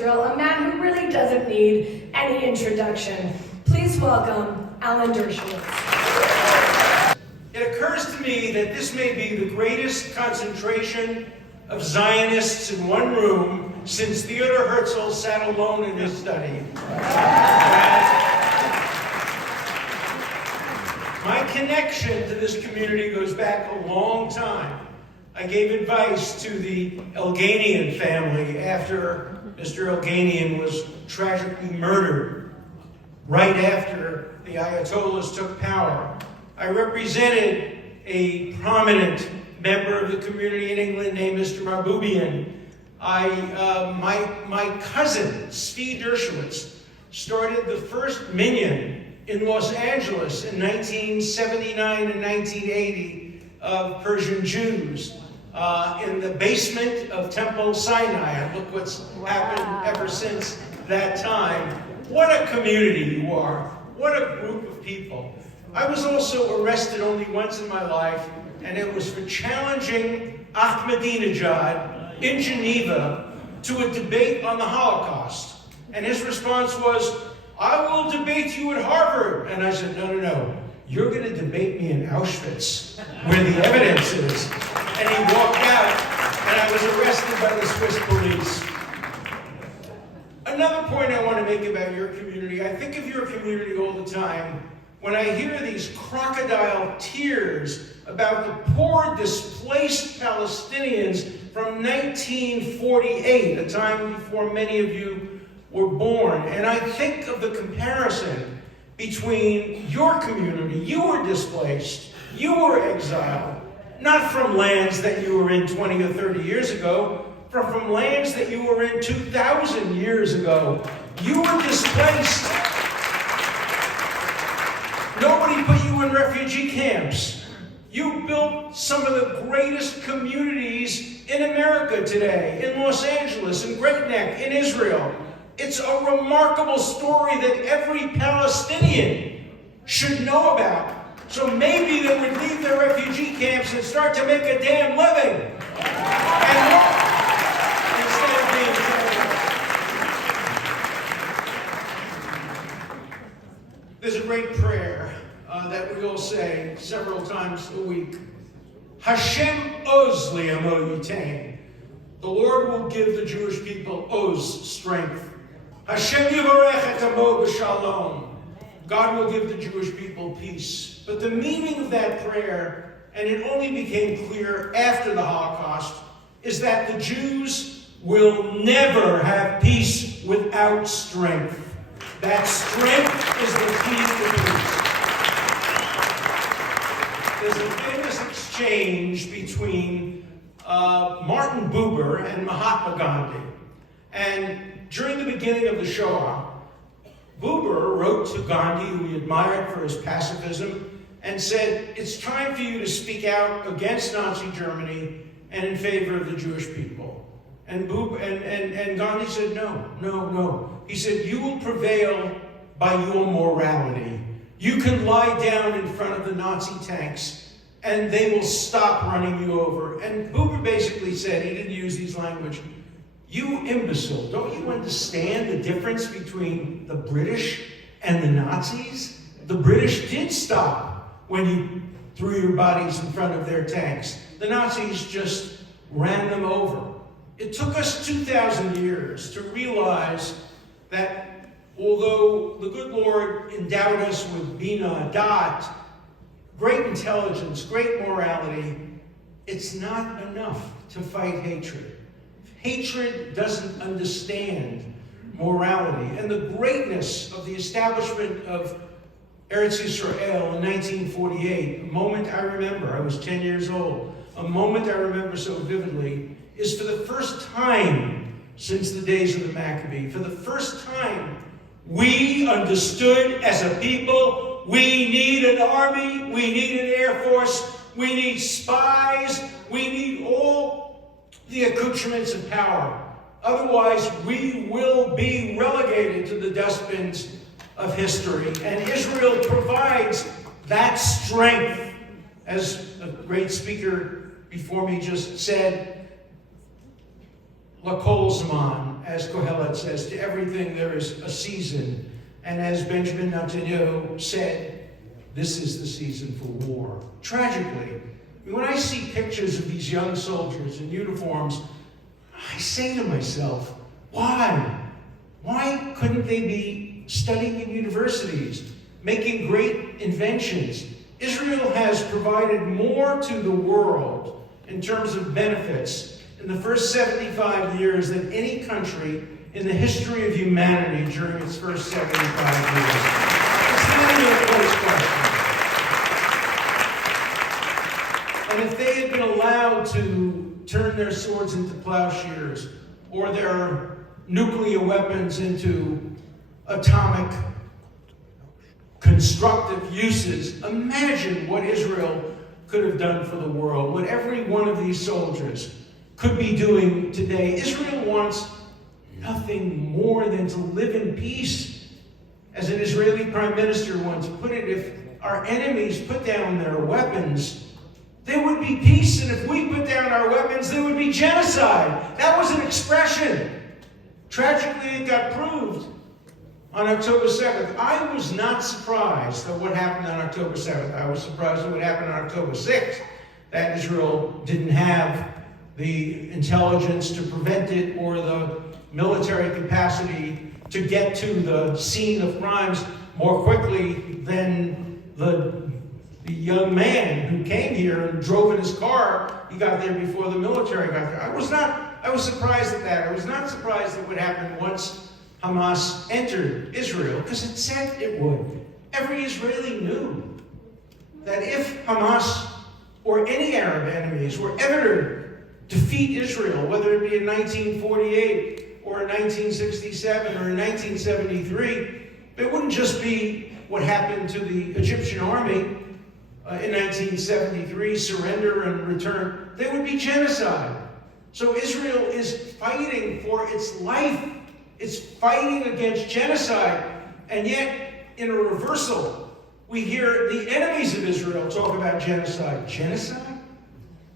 Israel, a man who really doesn't need any introduction. Please welcome Alan Dershowtiz. It occurs to me that this may be the greatest concentration of Zionists in one room since Theodor Herzl sat alone in his study. My connection to this community goes back a long time. I gave advice to the Elganian family after Mr. Elganian was tragically murdered right after the Ayatollahs took power. I represented a prominent member of the community in England named Mr. Marboubian. My cousin, Zvi Dershowitz, started the first minyan in Los Angeles in 1979 and 1980 of Persian Jews in the basement of Temple Sinai. And look what's happened ever since that time. What a community you are. What a group of people. I was also arrested only once in my life, and it was for challenging Ahmadinejad in Geneva to a debate on the Holocaust. And his response was, "I will debate you at Harvard." And I said, no. You're going to debate me in Auschwitz, where the evidence is. And he walked out, and I was arrested by the Swiss police. Another point I want to make about your community, I think of your community all the time when I hear these crocodile tears about the poor displaced Palestinians from 1948, a time before many of you were born. And I think of the comparison between your community. You were displaced, you were exiled, not from lands that you were in 20 or 30 years ago, but from lands that you were in 2,000 years ago. You were displaced. Nobody put you in refugee camps. You built some of the greatest communities in America today, in Los Angeles, in Great Neck, in Israel. It's a remarkable story that every Palestinian should know about. So maybe they would leave their refugee camps and start to make a damn living. And work instead of being terrorized. There's a great prayer that we all say several times a week. Hashem oz li'amo yitain. The Lord will give the Jewish people oz, strength. Hashem yivarech et amo b'shalom. God will give the Jewish people peace. But the meaning of that prayer, and it only became clear after the Holocaust, is that the Jews will never have peace without strength. That strength is the key to peace. There's a famous exchange between Martin Buber and Mahatma Gandhi. And during the beginning of the Shoah, Buber wrote to Gandhi, who he admired for his pacifism, and said, "It's time for you to speak out against Nazi Germany and in favor of the Jewish people." And Gandhi said, no. He said, "You will prevail by your morality. You can lie down in front of the Nazi tanks and they will stop running you over." And Buber basically said, he didn't use these language, "You imbecile, don't you understand the difference between the British and the Nazis? The British did stop when you threw your bodies in front of their tanks. The Nazis just ran them over." It took us 2,000 years to realize that although the good Lord endowed us with Bina, Dat, great intelligence, great morality, it's not enough to fight hatred. Hatred doesn't understand morality. And the greatness of the establishment of Eretz Yisrael in 1948, a moment I remember, I was 10 years old, a moment I remember so vividly, is for the first time since the days of the Maccabee, for the first time, we understood as a people, we need an army, we need an air force, we need spies, we need all the accoutrements of power. Otherwise, we will be relegated to the dustbins of history. And Israel provides that strength. As a great speaker before me just said, L'kol Zman, as Kohelet says, to everything there is a season. And as Benjamin Netanyahu said, this is the season for war. Tragically, when I see pictures of these young soldiers in uniforms, I say to myself, why? Why couldn't they be studying in universities, making great inventions? Israel has provided more to the world in terms of benefits in the first 75 years than any country in the history of humanity during its first 75 years. It's not a close question. And if they had been allowed to turn their swords into plowshares or their nuclear weapons into atomic constructive uses, imagine what Israel could have done for the world, what every one of these soldiers could be doing today. Israel wants nothing more than to live in peace. As an Israeli prime minister once put it, if our enemies put down their weapons, there would be peace, and if we put down our weapons, there would be genocide. That was an expression. Tragically, it got proved on October 7th. I was not surprised at what happened on October 7th. I was surprised at what happened on October 6th, that Israel didn't have the intelligence to prevent it or the military capacity to get to the scene of crimes more quickly than the young man who came here and drove in his car. He got there before the military got there. I was surprised at that. I was not surprised at what happened once Hamas entered Israel, because it said it would. Every Israeli knew that if Hamas or any Arab enemies were ever to defeat Israel, whether it be in 1948 or in 1967 or in 1973, it wouldn't just be what happened to the Egyptian army in 1973, surrender and return. There would be genocide. So Israel is fighting for its life. It's fighting against genocide. And yet, in a reversal, we hear the enemies of Israel talk about genocide. Genocide?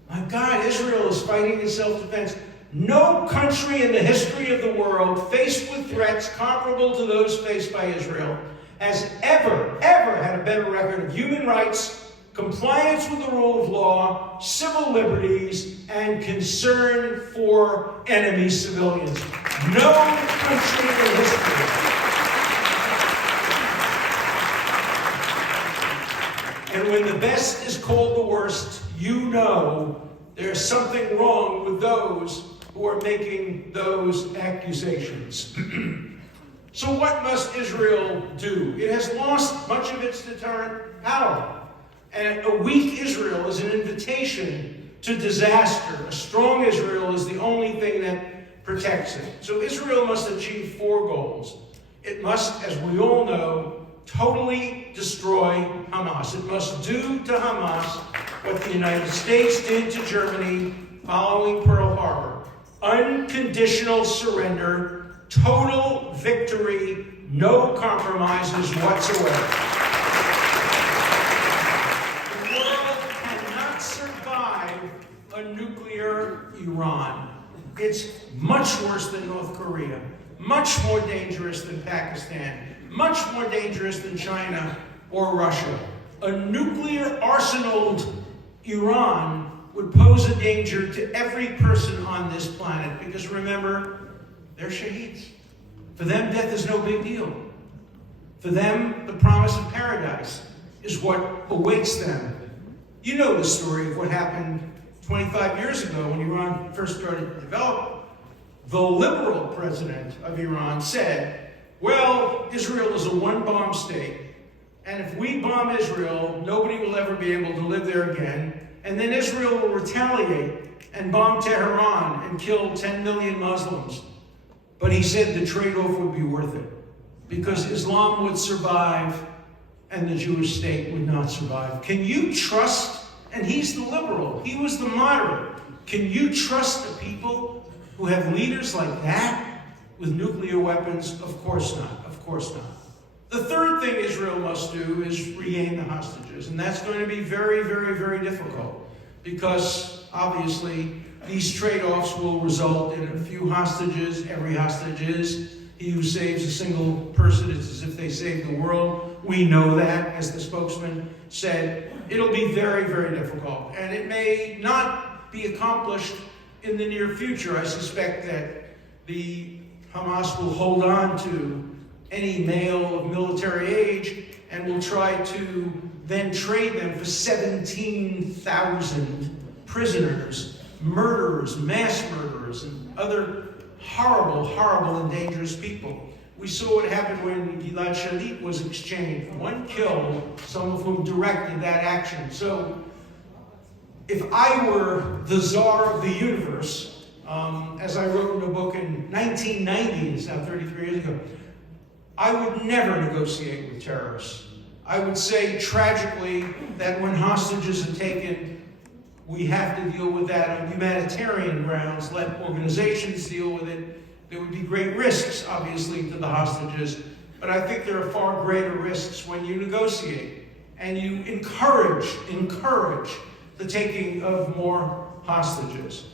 My God, Israel is fighting in self-defense. No country in the history of the world faced with threats comparable to those faced by Israel has ever had a better record of human rights, compliance with the rule of law, civil liberties, and concern for enemy civilians. No country in history. And when the best is called the worst, you know there's something wrong with those who are making those accusations. So what must Israel do? It has lost much of its deterrent power. And a weak Israel is an invitation to disaster. A strong Israel is the only thing that protects it. So Israel must achieve 4 goals. It must, as we all know, totally destroy Hamas. It must do to Hamas what the United States did to Germany following Pearl Harbor. Unconditional surrender, total victory, no compromises whatsoever. A nuclear Iran. It's much worse than North Korea, much more dangerous than Pakistan, much more dangerous than China or Russia. A nuclear arsenaled Iran would pose a danger to every person on this planet, because remember, they're shaheeds. For them, death is no big deal. For them, the promise of paradise is what awaits them. You know the story of what happened 25 years ago when Iran first started to develop. The liberal president of Iran said, well, Israel is a one-bomb state, and if we bomb Israel, nobody will ever be able to live there again, and then Israel will retaliate and bomb Tehran and kill 10 million Muslims. But he said the trade-off would be worth it, because Islam would survive and the Jewish state would not survive. Can you trust? And he's the liberal. He was the moderate. Can you trust the people who have leaders like that with nuclear weapons? Of course not. Of course not. The third thing Israel must do is regain the hostages. And that's going to be very, very, very difficult, because obviously these trade-offs will result in a few hostages. Every hostage is. He who saves a single person is as if they saved the world. We know that, as the spokesman said. It'll be very, very difficult. And it may not be accomplished in the near future. I suspect that the Hamas will hold on to any male of military age and will try to then trade them for 17,000 prisoners, murderers, mass murderers, and other horrible, horrible and dangerous people. We saw what happened when Gilad Shalit was exchanged. One killed, some of whom directed that action. So if I were the czar of the universe, as I wrote in a book in 1990, it's now 33 years ago, I would never negotiate with terrorists. I would say, tragically, that when hostages are taken, we have to deal with that on humanitarian grounds, let organizations deal with it. There would be great risks, obviously, to the hostages, but I think there are far greater risks when you negotiate and you encourage the taking of more hostages.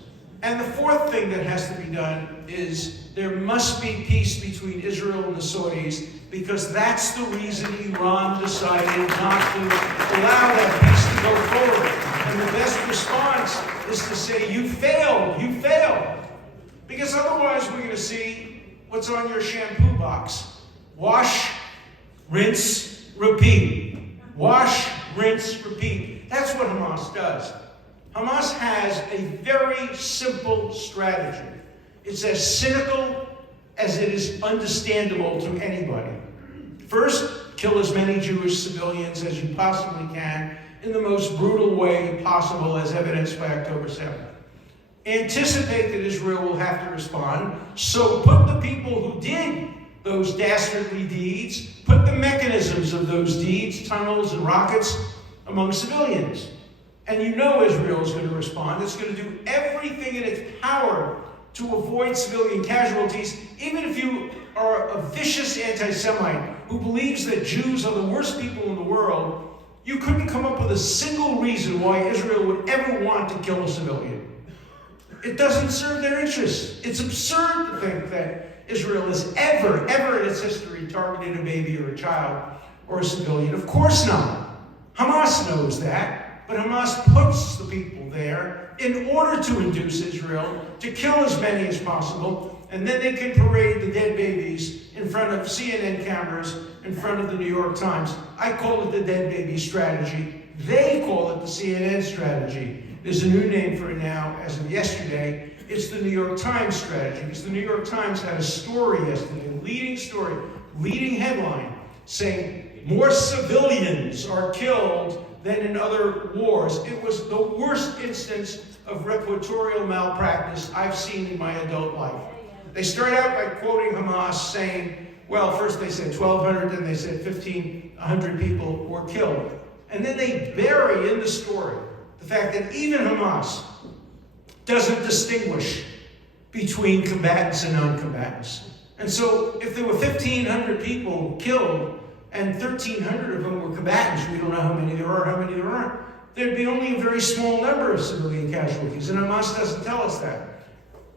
And the fourth thing that has to be done is there must be peace between Israel and the Saudis, because that's the reason Iran decided not to allow that peace to go forward. And the best response is to say, you failed. Because otherwise we're going to see what's on your shampoo box. Wash, rinse, repeat. Wash, rinse, repeat. That's what Hamas does. Hamas has a very simple strategy. It's as cynical as it is understandable to anybody. First, kill as many Jewish civilians as you possibly can in the most brutal way possible, as evidenced by October 7th. Anticipate that Israel will have to respond, so put the people who did those dastardly deeds, put the mechanisms of those deeds, tunnels and rockets, among civilians. And you know Israel is going to respond. It's going to do everything in its power to avoid civilian casualties, even if you are a vicious anti-Semite who believes that Jews are the worst people in the world. You couldn't come up with a single reason why Israel would ever want to kill a civilian. It doesn't serve their interests. It's absurd to think that Israel has ever in its history targeted a baby or a child or a civilian. Of course not. Hamas knows that, but Hamas puts the people there in order to induce Israel to kill as many as possible, and then they can parade the dead babies in front of CNN cameras, in front of the New York Times. I call it the dead baby strategy. They call it the CNN strategy. There's a new name for it now, as of yesterday. It's the New York Times strategy, because the New York Times had a story yesterday, a leading story, leading headline, saying more civilians are killed than in other wars. It was the worst instance of reportorial malpractice I've seen in my adult life. They start out by quoting Hamas saying, well, first they said 1,200, then they said 1,500 people were killed. And then they bury in the story the fact that even Hamas doesn't distinguish between combatants and non-combatants. And so if there were 1,500 people killed and 1,300 of them were combatants, we don't know how many there are, how many there aren't, there'd be only a very small number of civilian casualties, and Hamas doesn't tell us that.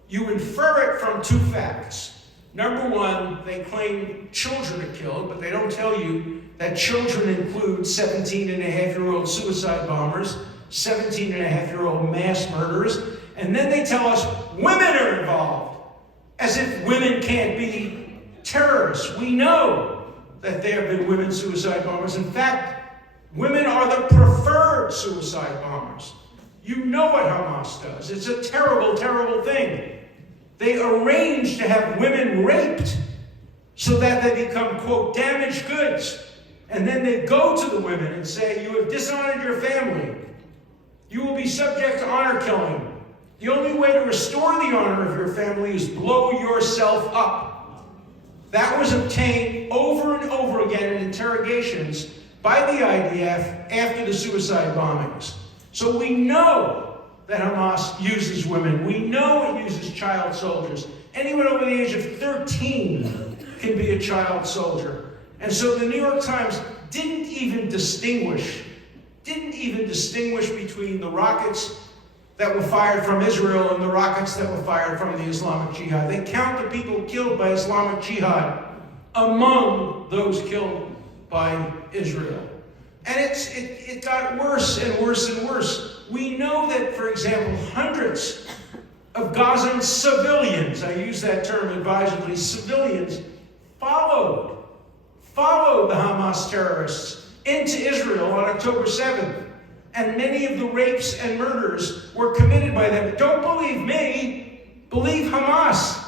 You infer it from two facts. Number one, they claim children are killed, but they don't tell you that children include 17-and-a-half-year-old suicide bombers, 17-and-a-half-year-old mass murderers, and then they tell us women are involved, as if women can't be terrorists. We know that there have been women suicide bombers. In fact, women are the preferred suicide bombers. You know what Hamas does. It's a terrible, terrible thing. They arrange to have women raped so that they become, quote, damaged goods. And then they go to the women and say, you have dishonored your family. You will be subject to honor killing. The only way to restore the honor of your family is blow yourself up. That was obtained over and over again in interrogations by the IDF after the suicide bombings. So we know that Hamas uses women. We know it uses child soldiers. Anyone over the age of 13 can be a child soldier. And so the New York Times didn't even distinguish between the rockets that were fired from Israel and the rockets that were fired from the Islamic Jihad. They count the people killed by Islamic Jihad among those killed by Israel. And it got worse and worse and worse. We know that, for example, hundreds of Gazan civilians, I use that term advisedly, civilians, followed the Hamas terrorists into Israel on October 7th. And many of the rapes and murders were committed by them. Don't believe me, believe Hamas.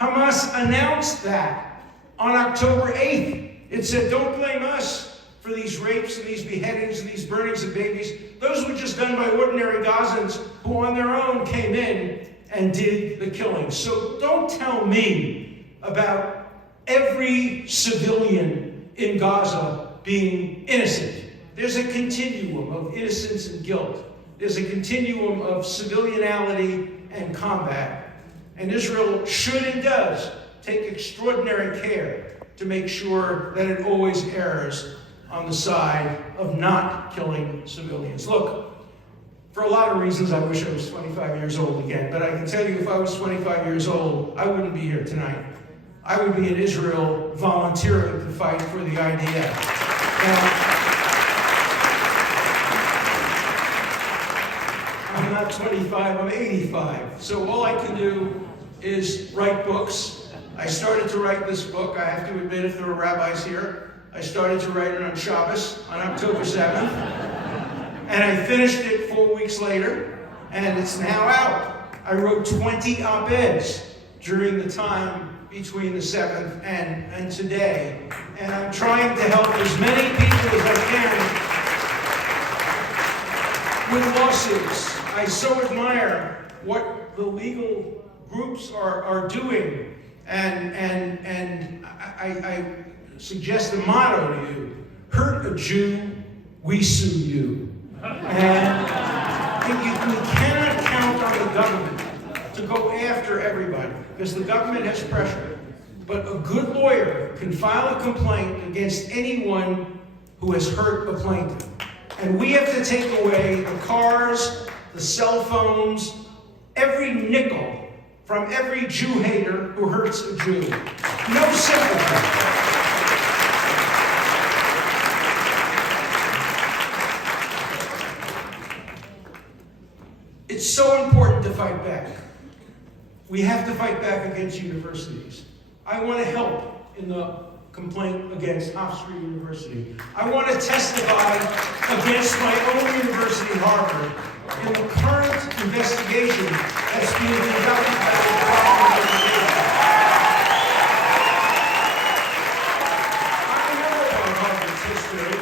Hamas announced that on October 8th. It said, don't blame us for these rapes and these beheadings and these burnings of babies. Those were just done by ordinary Gazans who on their own came in and did the killing. So don't tell me about every civilian in Gaza being innocent. There's a continuum of innocence and guilt. There's a continuum of civilianality and combat. And Israel should and does take extraordinary care to make sure that it always errs on the side of not killing civilians. Look, for a lot of reasons, I wish I was 25 years old again. But I can tell you, if I was 25 years old, I wouldn't be here tonight. I would be in Israel volunteering to fight for the IDF. Now, I'm not 25, I'm 85. So all I can do is write books. I started to write this book. I have to admit, if there were rabbis here, I started to write it on Shabbos, on October 7th. And I finished it 4 weeks later, and it's now out. I wrote 20 op-eds during the time between the 7th and today. And I'm trying to help as many people as I can with lawsuits. I so admire what the legal groups are doing. And I suggest a motto to you: hurt a Jew, we sue you. And we cannot count on the government to go after everybody, because the government has pressure. But a good lawyer can file a complaint against anyone who has hurt a plaintiff. And we have to take away the cars, the cell phones, every nickel from every Jew hater who hurts a Jew. No sympathy. It's so important to fight back. We have to fight back against universities. I want to help in the complaint against Hofstra University. I want to testify against my own university, Harvard, in the current investigation that's being conducted by the Department of Education.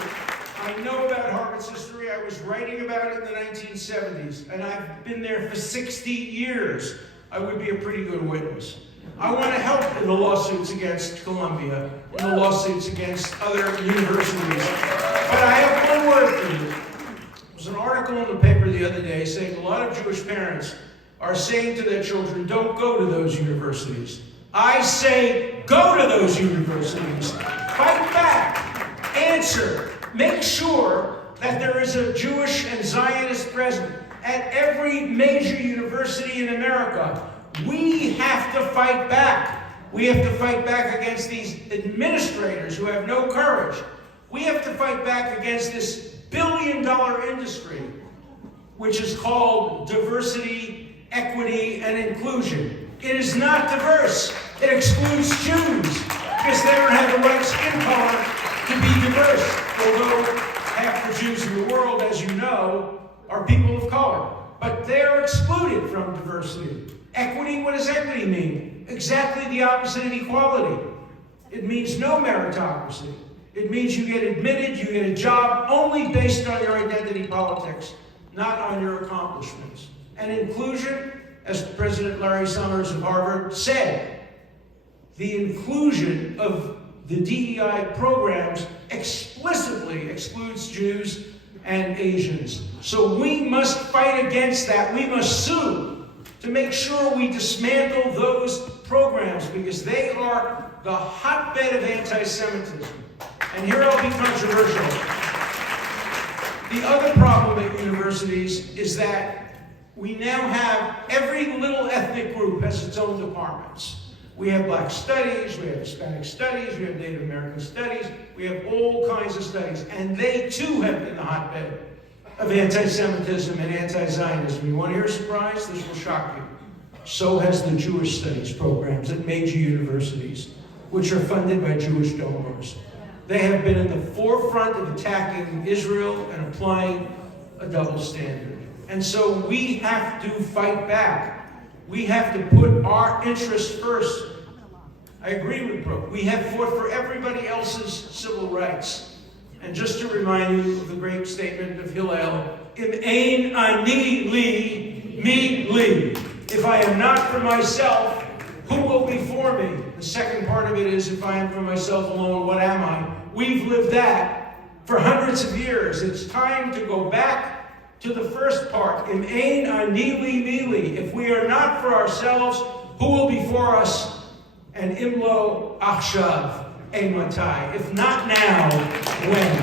I know about Harvard's history. I was writing about it in the 1970s, and I've been there for 60 years. I would be a pretty good witness. I want to help in the lawsuits against Columbia, in the lawsuits against other universities. But I have one word for you. There was an article in the paper the other day saying a lot of Jewish parents are saying to their children, don't go to those universities. I say, go to those universities. Fight back. Answer. Make sure that there is a Jewish and Zionist presence at every major university in America. We have to fight back. We have to fight back against these administrators who have no courage. We have to fight back against this billion-dollar industry, which is called diversity, equity, and inclusion. It is not diverse. It excludes Jews because they don't have the right skin color to be diverse. Although half the Jews in the world, as you know, are people of color. But they're excluded from diversity. Equity, what does equity mean? Exactly the opposite of equality. It means no meritocracy. It means you get admitted, you get a job only based on your identity politics, not on your accomplishments. And inclusion, as President Larry Summers of Harvard said, the inclusion of the DEI programs explicitly excludes Jews and Asians. So we must fight against that. We must sue to make sure we dismantle those programs because they are the hotbed of anti-Semitism. And here I'll be controversial. The other problem at universities is that we now have every little ethnic group has its own departments. We have Black studies, we have Hispanic studies, we have Native American studies, we have all kinds of studies, and they too have been the hotbed of anti-Semitism and anti-Zionism. You want to hear a surprise? This will shock you. So has the Jewish studies programs at major universities, which are funded by Jewish donors. They have been in the forefront of attacking Israel and applying a double standard. And so we have to fight back. We have to put our interests first. I agree with Brooke. We have fought for everybody else's civil rights. And just to remind you of the great statement of Hillel, Im ein ani li, mi li. If I am not for myself, who will be for me? The second part of it is, if I am for myself alone, what am I? We've lived that for hundreds of years. It's time to go back to the first part. Im ein ani li, mi li. If we are not for ourselves, who will be for us? And imlo achshav ein matai. If not now, when?